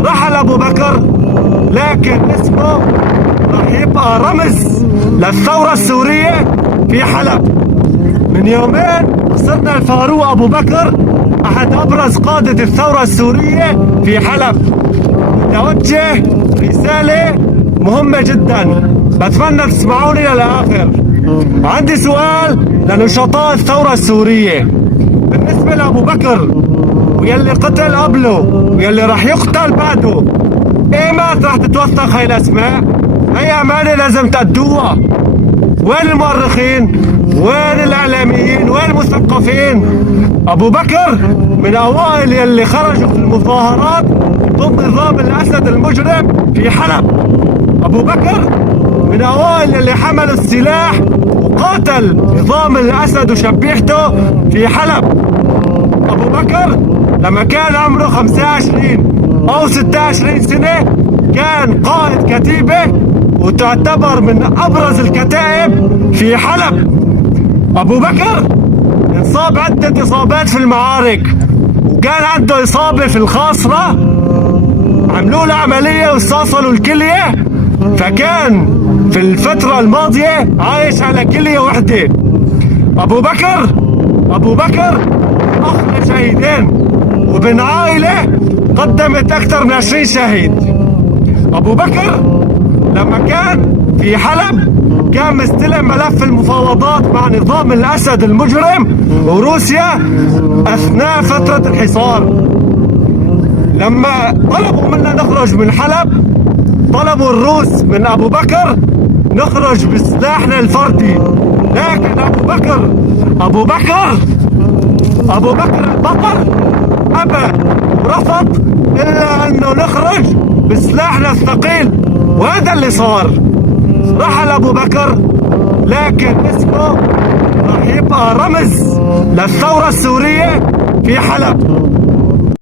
رحل ابو بكر، لكن اسمه راح يبقى رمز للثورة السورية في حلب. من يومين صرنا الفاروق ابو بكر احد ابرز قادة الثورة السورية في حلب. توجه رسالة مهمة جدا، بتمنى تسمعوني للآخر. عندي سؤال لنشطاء الثورة السورية. بالنسبة لأبو بكر ويلي قتل قبله ويلي راح يقتل بعده، ايمت راح تتوثق هاي الاسماء؟ هي امانة لازم تأدوها. وين المؤرخين؟ وين الاعلاميين؟ وين المثقفين؟ ابو بكر من اوائل يلي خرجوا في المظاهرات ضد نظام الاسد المجرم في حلب. ابو بكر من اوائل اللي حملوا السلاح وقاتل نظام الاسد وشبيحته في حلب. ابو بكر لما كان عمره 25 او 26 سنة كان قائد كتيبة وتعتبر من ابرز الكتائب في حلب. ابو بكر انصاب عدة اصابات في المعارك، وكان عنده اصابة في الخاصرة عملوا له عملية واستأصلوا الكلية، فكان في الفترة الماضية عايش على كلية وحدة. ابو بكر اخ لشهيدين وبن عائلة قدمت اكثر من 20 شهيد. ابو بكر لما كان في حلب كان مستلم ملف المفاوضات مع نظام الاسد المجرم وروسيا اثناء فترة الحصار. لما طلبوا منا نخرج من حلب، طلبوا الروس من ابو بكر نخرج بسلاحنا الفردي، لكن ابو بكر البطل ابى ورفض الا انه نخرج بسلاحنا الثقيل، وهذا اللي صار. رحل ابو بكر، لكن اسمه راح يبقى رمز للثورة السورية في حلب.